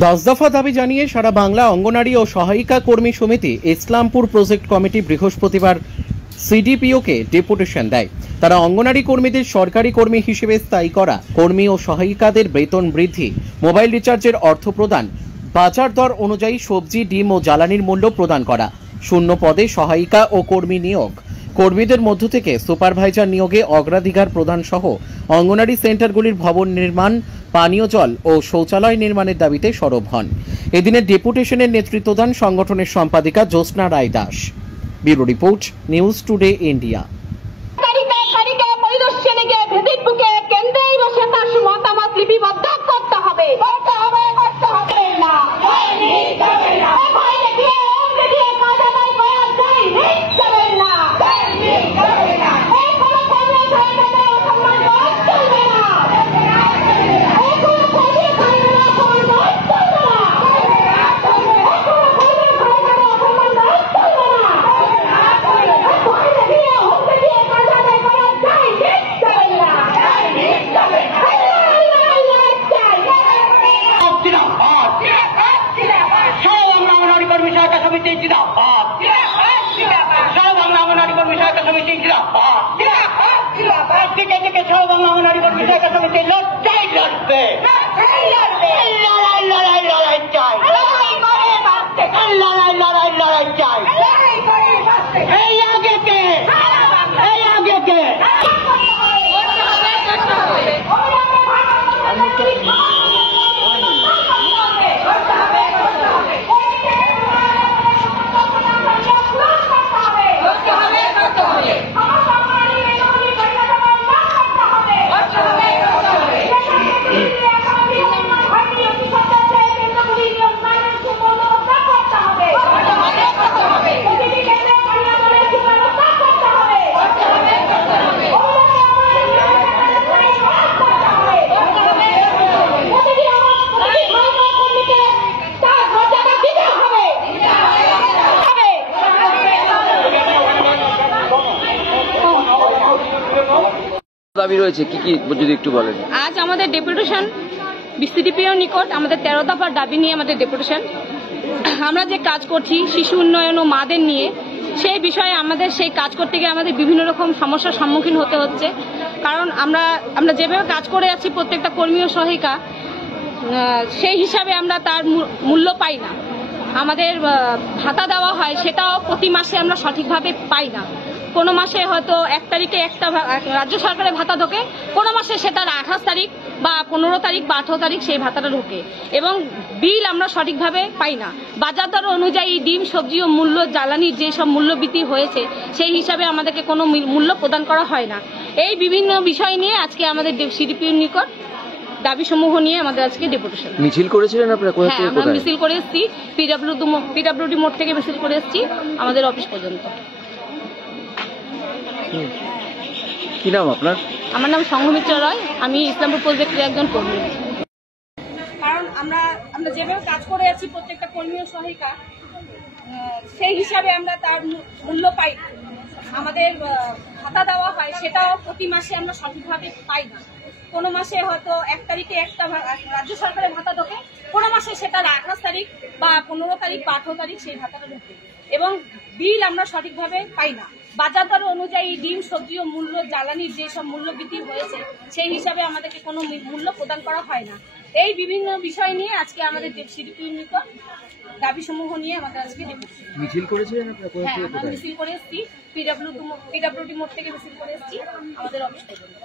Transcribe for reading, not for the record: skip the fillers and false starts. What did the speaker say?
10 দফা দাবি জানিয়ে সারা বাংলা অঙ্গনারী ও সহায়িকা কর্মী সমিতি ইসলামপুর প্রজেক্ট কমিটি বৃহস্পতিবার সিডিপিওকে ডেপুটেশন দেয়। তারা অঙ্গনারী কর্মীদের সরকারি কর্মী হিসেবে স্থায়ী করা, কর্মী ও সহায়িকাদের বেতন বৃদ্ধি, মোবাইল রিচার্জের অর্থ প্রদান, বাজার দর অনুযায়ী সবজি, ডিম ও জ্বালানির মূল্য প্রদান করা, শূন্য পদে সহায়িকা ও কর্মী নিয়োগ, কর্মীদের মধ্য থেকে সুপারভাইজার নিয়োগে অগ্রাধিকার প্রদান সহ অঙ্গনারী সেন্টারগুলির ভবন নির্মাণ, পানীয় জল ও শৌচালয় নির্মাণের দাবিতে সরব হন। এদিনের ডেপুটেশনের নেতৃত্ব দেন সংগঠনের সম্পাদিকা Jyotsna Roy Das. Bureau report, news today India. দাবি রয়েছে কি কি যদি একটু বলেন। আজ আমাদের ডেপুটেশন সিডিপিওর নিকট আমাদের 13 দফার দাবি নিয়ে আমাদের ডেপুটেশন। আমরা যে কাজ করছি শিশু উন্নয়ন ও মাদের নিয়ে, সেই বিষয়ে আমাদের সেই কাজ করতে গিয়ে আমাদের বিভিন্ন রকম সমস্যার সম্মুখীন হতে হচ্ছে। কারণ আমরা যেভাবে কাজ করে যাচ্ছি প্রত্যেকটা কর্মী ও সহায়িকা, সেই হিসাবে আমরা তার মূল্য পাই না। আমাদের ভাতা দেওয়া হয় সেটাও প্রতি মাসে আমরা সঠিকভাবে পাই না। কোনো মাসে হয়তো 1 তারিখে একটা রাজ্য সরকারের ভাতা ঢোকে, কোনো মাসে সেটার 28 তারিখ বা 15 তারিখ বা 18 তারিখ সেই ভাতাটা ঢোকে, এবং বিল আমরা সঠিকভাবে পাই না। বাজার দর অনুযায়ী ডিম, সবজি ও মূল্য, জ্বালানির যেসব মূল্যবৃদ্ধি হয়েছে সেই হিসাবে আমাদেরকে কোনো মূল্য প্রদান করা হয় না। এই বিভিন্ন বিষয় নিয়ে আজকে আমাদের সিডিপির নিকট দাবি সমূহ নিয়ে আমাদের আজকে ডেপুটেশন। মিছিল করেছিলেন আপনারা? হ্যাঁ, আমরা মিছিল করে এসেছি, পিডব্লিউডি মোড় থেকে মিছিল করে এসেছি আমাদের অফিস পর্যন্ত। কি নাম আপনার? আমার নাম সংঘমিত্রা রয়, আমি ইসলামপুর প্রজেক্টের একজন কর্মী। কারণ আমরা যেভাবে কাজ করে যাচ্ছি প্রত্যেকটা কর্মী ও সহায়িকা, সেই হিসাবে আমরা তার মূল্য পাই। আমাদের ভাতা দেওয়া হয় সেটাও প্রতি মাসে আমরা সঠিকভাবে পাই না। কোনো মাসে হয়তো 1 তারিখে একটা রাজ্য সরকারের ভাতা ঢোকে, কোনো মাসে সেটার 28 তারিখ বা 15 তারিখ বা 18 তারিখ সেই ভাতাটা ঢোকে, এবং বিল আমরা সঠিকভাবে পাই না। বাজার দর অনুযায়ী ডিম, সবজি ও মূল্য, জ্বালানির যেসব মূল্যবৃদ্ধি হয়েছে সেই হিসাবে আমাদেরকে কোনো মূল্য প্রদান করা হয় না। এই বিভিন্ন বিষয় নিয়ে আজকে আমাদের সিডিপির নিকট দাবি সমূহ নিয়ে আমাদের আজকে মিছিল করেছিলেন আপনারা? হ্যাঁ, আমরা মিছিল করে এসেছি, পিডব্লিউডি মোড় থেকে মিছিল করে এসেছি আমাদের অফিস পর্যন্ত।